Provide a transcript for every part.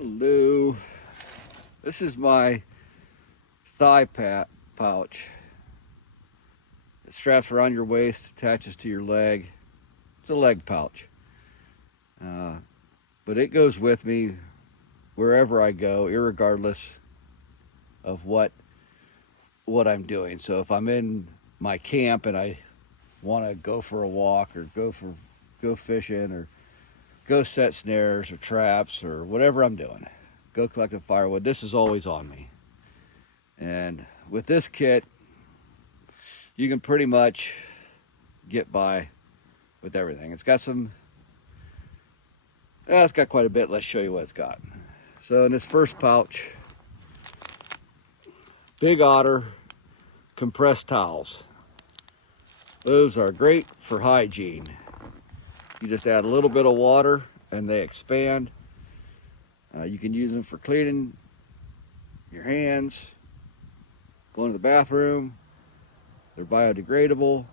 Hello. This is my thigh pouch. It straps around your waist, attaches to your leg. It's a leg pouch. But it goes with me wherever I go, irregardless of what I'm doing. So if I'm in my camp and I want to go for a walk or go fishing or go set snares or traps or whatever I'm doing, go collecting firewood, this is always on me. And with this kit, you can pretty much get by with everything. It's got it's got quite a bit. Let's show you what it's got. So in this first pouch, Big Otter compressed towels. Those are great for hygiene. You just add a little bit of water and they expand. You can use them for cleaning your hands, going to the bathroom. They're biodegradable.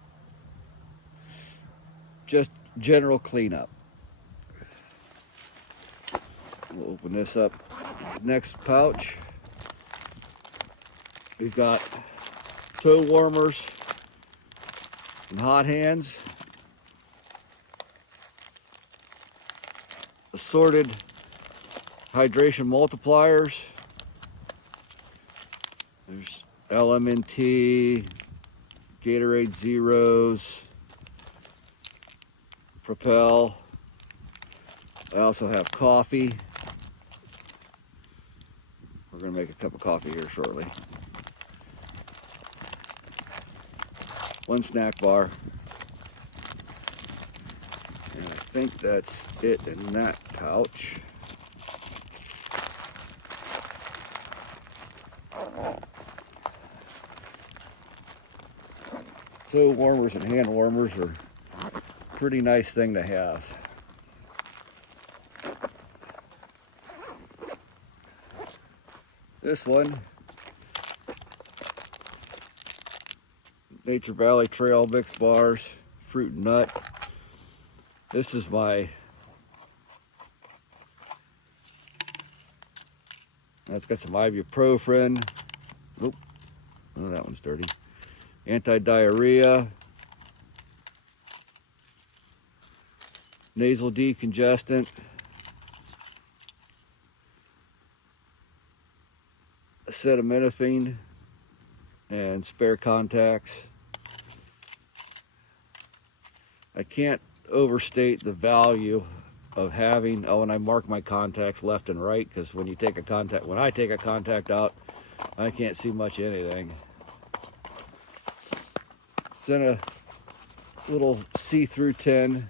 Just general cleanup. We'll open this up. Next pouch, we've got toe warmers and hot hands, assorted hydration multipliers. There's LMNT, Gatorade Zeros, Propel. I also have coffee. We're going to make a cup of coffee here shortly. One snack bar. And I think that's it in that pouch. Toe warmers and hand warmers are a pretty nice thing to have. This one, Nature Valley Trail Mix Bars, fruit and nut. This is that's got some ibuprofen. Oh, that one's dirty. Anti-diarrhea, nasal decongestant, acetaminophen, and spare contacts. I can't overstate the value of having, and I mark my contacts left and right, because when I take a contact out, I can't see much of anything. It's in a little see-through tin.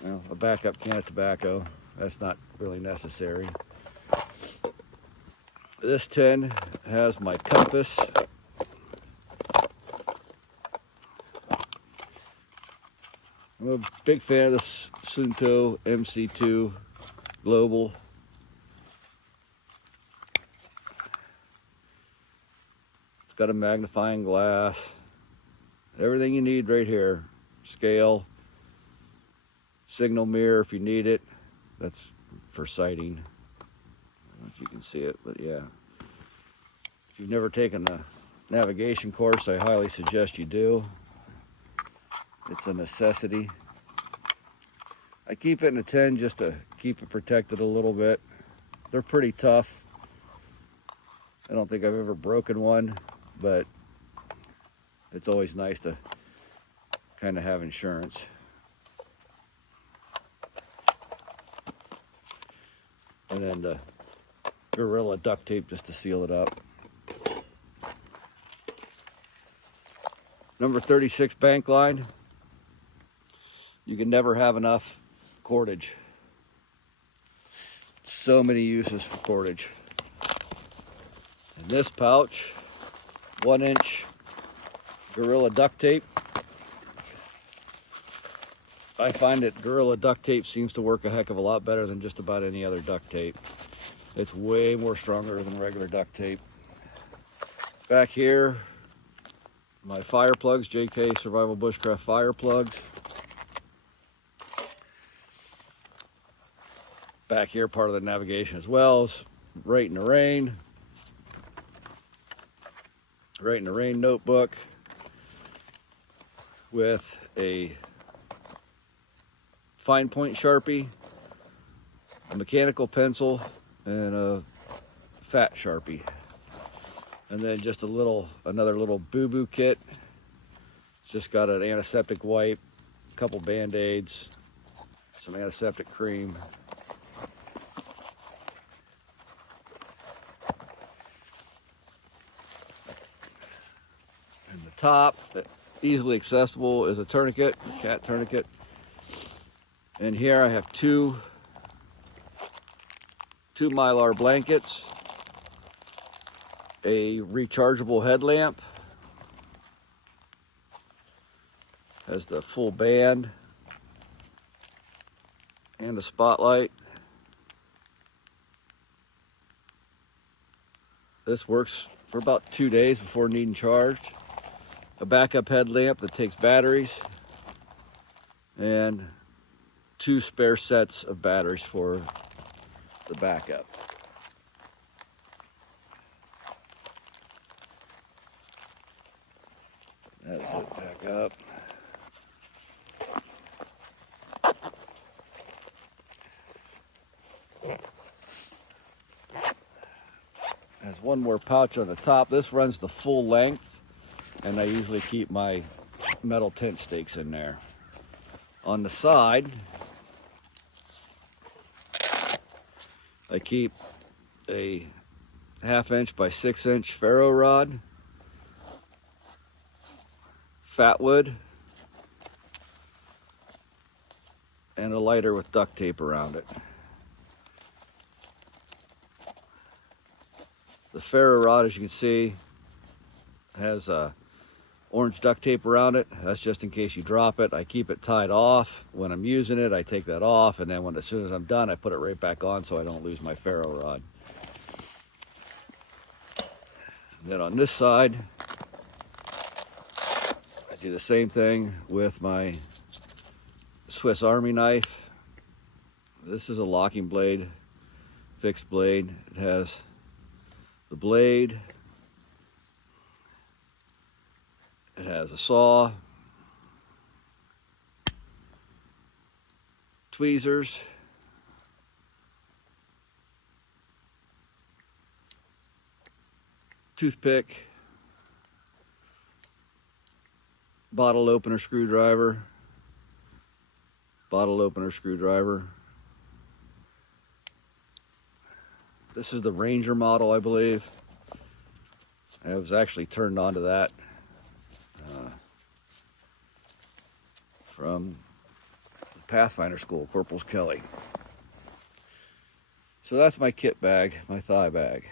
Well, a backup can of tobacco. That's not really necessary. This tin has my compass. I'm a big fan of this Suunto MC2 Global. It's got a magnifying glass. Everything you need right here. Scale, signal mirror if you need it. That's for sighting. I don't know if you can see it, but yeah. If you've never taken a navigation course, I highly suggest you do. It's a necessity. I keep it in a tin just to keep it protected a little bit. They're pretty tough. I don't think I've ever broken one, but it's always nice to kind of have insurance. And then the Gorilla duct tape just to seal it up. Number 36 bank line. You can never have enough cordage. So many uses for cordage. In this pouch, 1-inch Gorilla duct tape. I find that Gorilla duct tape seems to work a heck of a lot better than just about any other duct tape. It's way more stronger than regular duct tape. Back here, my fire plugs, JK Survival Bushcraft fire plugs. Back here, part of the navigation as well is Write in the Rain. Write in the Rain notebook with a fine point Sharpie, a mechanical pencil, and a fat Sharpie. And then just another little boo-boo kit. It's just got an antiseptic wipe, a couple Band-Aids, some antiseptic cream. And the top, easily accessible, is a tourniquet, a cat tourniquet. And here I have two Mylar blankets, a rechargeable headlamp, has the full band and a spotlight. This works for about 2 days before needing charged. A backup headlamp that takes batteries, and 2 spare sets of batteries for the backup. That's it back up. Has one more pouch on the top. This runs the full length, and I usually keep my metal tent stakes in there. On the side, I keep a 1/2 inch by 6 inch ferro rod, fat wood, and a lighter with duct tape around it. The ferro rod, as you can see, has orange duct tape around it. That's just in case you drop it. I keep it tied off. When I'm using it, I take that off, and then as soon as I'm done, I put it right back on so I don't lose my ferro rod. And then on this side, I do the same thing with my Swiss Army knife. This is a locking blade, fixed blade. It has the blade, it has a saw, tweezers, toothpick, bottle opener screwdriver, bottle opener screwdriver. This is the Ranger model, I believe. I was actually turned on to that from the Pathfinder School, Corporals Kelly. So that's my kit bag, my thigh bag.